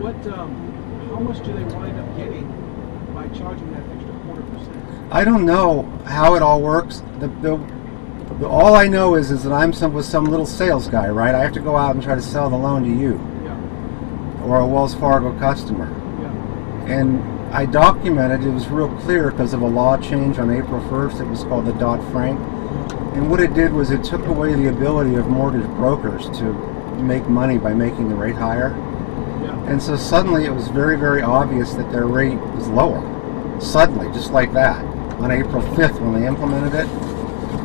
What? How much do they wind up getting by charging that extra 0.25%? I don't know how it all works. All I know is that I'm was some little sales guy, right? I have to go out and try to sell the loan to you Yeah. or a Wells Fargo customer. Yeah. And I documented, it was real clear because of a law change on April 1st. It was called the Dodd-Frank. And what it did was it took away the ability of mortgage brokers to make money by making the rate higher. Yeah. And so suddenly it was very, very obvious that their rate was lower. Suddenly, just like that, on April 5th when they implemented it.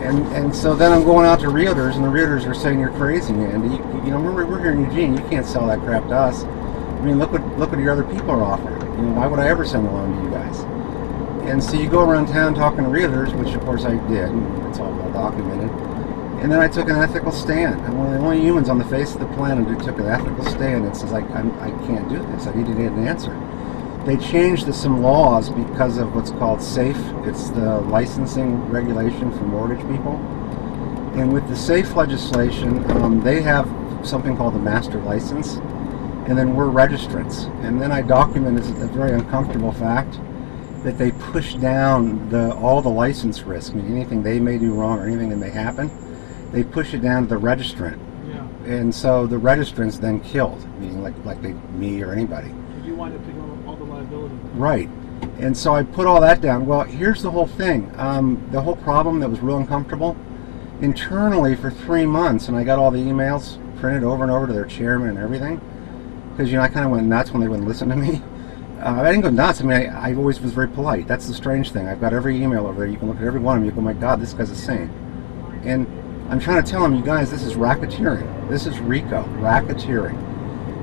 And so then I'm going out to realtors, and the realtors are saying, "You're crazy, Andy. You know, we're here in Eugene. You can't sell that crap to us. I mean, look what your other people are offering. You know, why would I ever send a loan to you guys?" And so you go around town talking to realtors, which of course I did, and it's all well documented. And then I took an ethical stand. I'm one of the only humans on the face of the planet who took an ethical stand and says, I can't do this. I need to get an answer. They changed some laws because of what's called SAFE. It's the licensing regulation for mortgage people. And with the SAFE legislation, they have something called the master license, and then we're registrants. And then I documented a very uncomfortable fact that they push down all the license risk. I mean, anything they may do wrong or anything that may happen, they push it down to the registrant. Yeah. And so the registrant's then killed, meaning like me or anybody. So you wind up taking all the liability. Right. And so I put all that down. Well, here's the whole thing. The whole problem that was real uncomfortable, internally for 3 months, and I got all the emails printed over and over to their chairman and everything, because, you know, I kind of went nuts when they wouldn't listen to me. I didn't go nuts. I mean, I always was very polite. That's the strange thing. I've got every email over there. You can look at every one of them. You go, my God, this guy's insane. And I'm trying to tell them, you guys, this is racketeering. This is RICO, racketeering.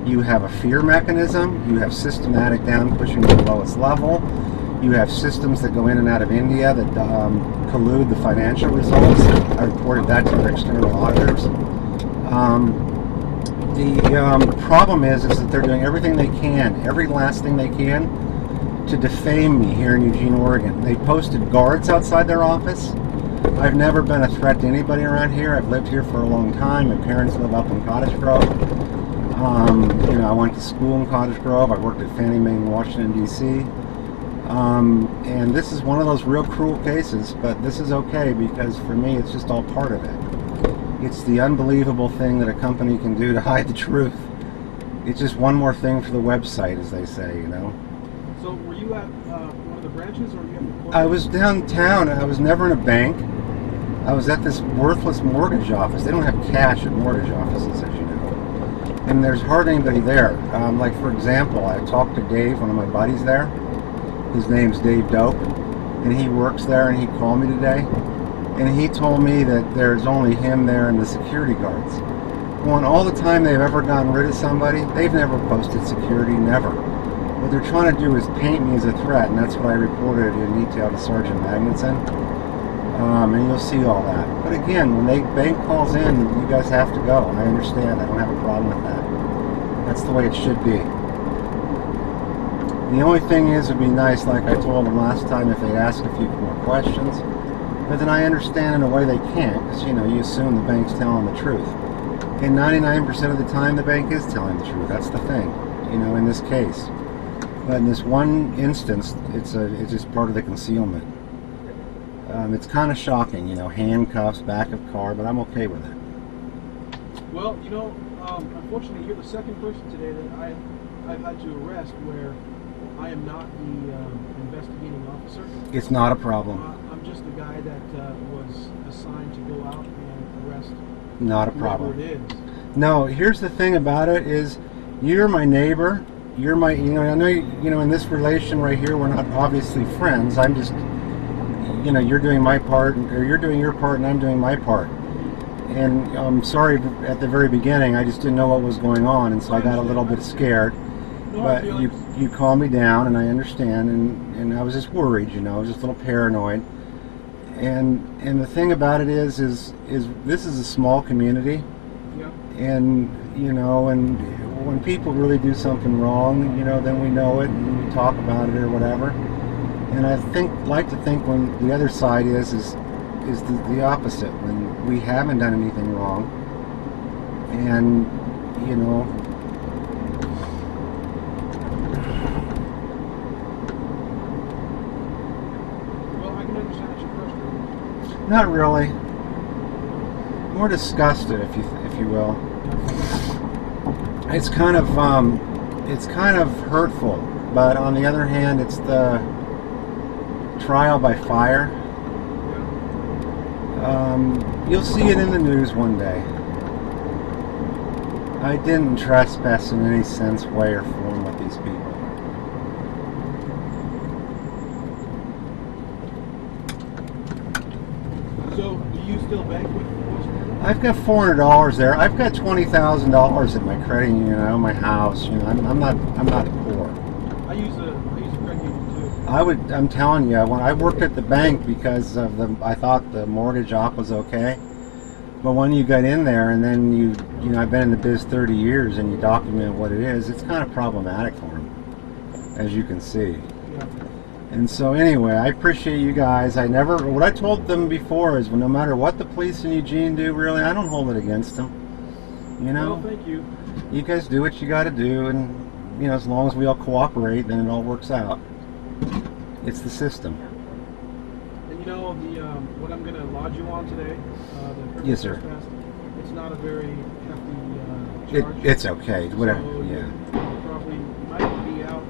You have a fear mechanism. You have systematic down pushing to the lowest level. You have systems that go in and out of India that collude the financial results. I reported that to their external auditors. The problem is that they're doing everything they can, every last thing they can, to defame me here in Eugene, Oregon. They posted guards outside their office. I've never been a threat to anybody around here. I've lived here for a long time. My parents live up in Cottage Grove. You know, I went to school in Cottage Grove. I worked at Fannie Mae in Washington, D.C. And this is one of those real cruel cases, but this is okay because for me it's just all part of it. It's the unbelievable thing that a company can do to hide the truth. It's just one more thing for the website, as they say, you know. So were you at one of the branches, or were you at the corporate? I was downtown. I was never in a bank. I was at this worthless mortgage office. They don't have cash at mortgage offices, as you know. And there's hardly anybody there. Like, for example, I talked to Dave, one of my buddies there. His name's Dave Dope, and he works there, and he called me today. And he told me that there's only him there and the security guards. Well, in all the time they've ever gotten rid of somebody, they've never posted security, never. What they're trying to do is paint me as a threat, and that's what I reported in detail to Sergeant Magnuson. And you'll see all that. But again, when the bank calls in, you guys have to go. I understand. I don't have a problem with that. That's the way it should be. The only thing is, it'd be nice, like I told them last time, if they'd ask a few more questions. But then I understand in a way they can't, because, you know, you assume the bank's telling the truth. And 99% of the time, the bank is telling the truth. That's the thing, you know, in this case. But in this one instance, it's just part of the concealment. It's kind of shocking, you know, handcuffs, back of car, but I'm okay with it. Well, you know, unfortunately, you're the second person today that I've had to arrest where I am not the investigating officer. It's not a problem. I'm just the guy that was assigned to go out and arrest. Not a problem. Whoever it is. No, here's the thing about it is, you're my neighbor. You're my, you know, I know, you know, in this relation right here, we're not obviously friends. I'm just, you know, you're doing my part, or you're doing your part, and I'm doing my part. And I'm sorry at the very beginning, I just didn't know what was going on, and so I got a little bit scared. But you calmed me down, and I understand, and I was just worried, you know, I was just a little paranoid. And the thing about it is this is a small community. Yeah. And, you know, and when people really do something wrong, you know, then we know it and we talk about it or whatever. And I like to think when the other side is the opposite, when we haven't done anything wrong, and, you know, Not really. More disgusted, if you will. It's kind of hurtful, but on the other hand, it's the trial by fire. You'll see it in the news one day. I didn't trespass in any sense, way, or form with these people. So, do you still bank with Washington? I've got $400 there. I've got $20,000 in my credit union. I own my house. You know, I'm not poor. I use a credit union too. I'm telling you, when I worked at the bank because of I thought the mortgage op was okay. But when you got in there and then you know, I've been in the biz 30 years and you document what it is, it's kind of problematic for them, as you can see. Yeah. And so anyway, I appreciate you guys. What I told them before is, well, no matter what the police in Eugene do, really, I don't hold it against them. You know? Well, thank you. You guys do what you got to do, and you know, as long as we all cooperate, then it all works out. It's the system. And you know, what I'm going to lodge you on today, the Yes, sir. trespass, it's not a very hefty charge. It's okay. Whatever. So Yeah. you might be out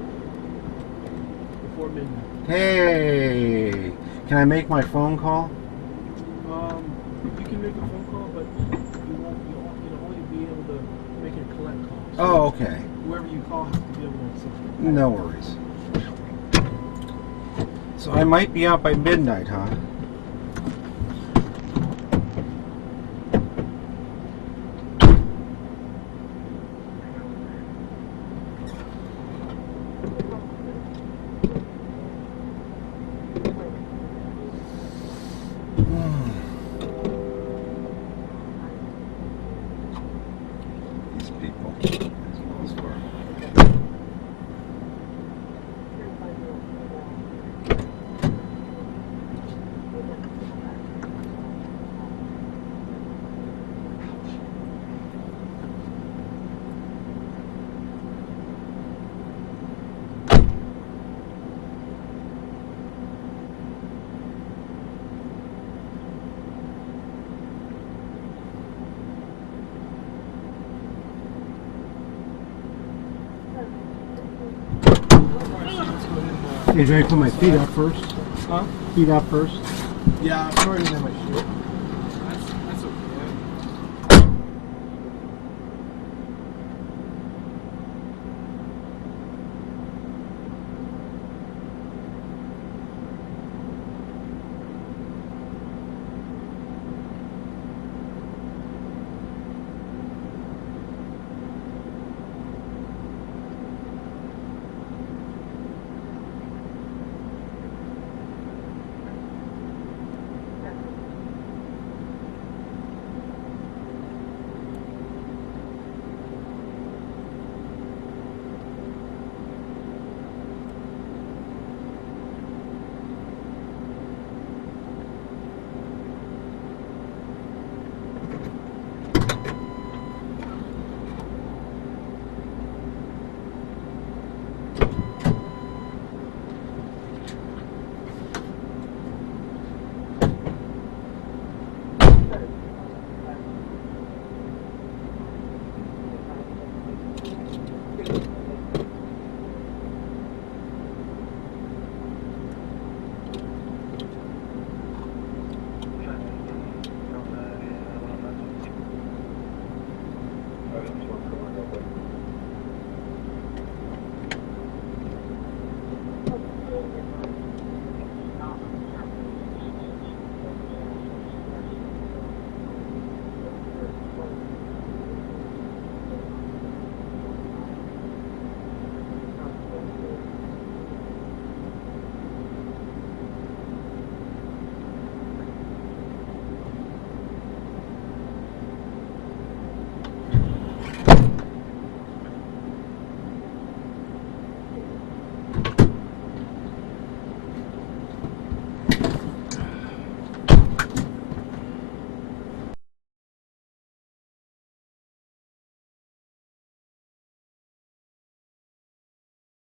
before midnight. Hey, can I make my phone call? You can make a phone call, but you'll only be able to make a collect call. So Oh, okay. whoever you call has to be able to accept it. No worries. So I might be out by midnight, huh? These people. Wells Fargo. Hey, Jay, put my feet up first. Huh? Feet up first. Yeah, I'm already in my shit.